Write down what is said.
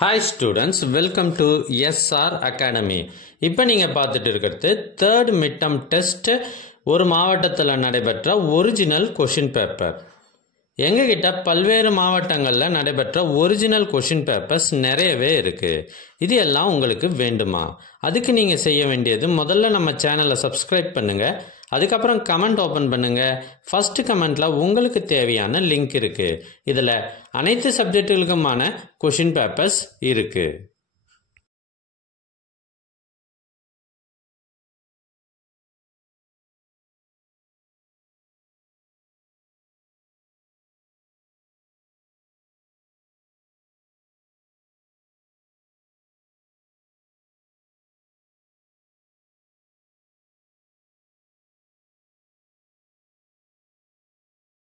Hi students, welcome to SR Academy. இப்போ நீங்க பார்த்துட்டு இருக்கிறது third midterm test ஒரு மாவட்டத்துல நடைபெற்ற ஒரிஜினல் क्वेश्चन பேப்பர். எங்ககிட்ட பல்வேறு மாவட்டங்கள்ல நடைபெற்ற ஒரிஜினல் क्वेश्चन பேப்பர்ஸ் நிறையவே இருக்கு. இது எல்லாம் உங்களுக்கு வேண்டுமா? அதுக்கு நீங்க செய்ய வேண்டியது முதல்ல நம்ம சேனலை சப்ஸ்கிரைப் பண்ணுங்க. அதுக்கப்புறம் கமெண்ட் ஓபன் பண்ணுங்க. ஃபர்ஸ்ட் கமெண்ட்ல உங்களுக்கு தேவையான லிங்க் இருக்கு. இதுல அனைத்து சப்ஜெக்ட்டுகளுக்குமான क्वेश्चन பேப்பர்ஸ் இருக்கு.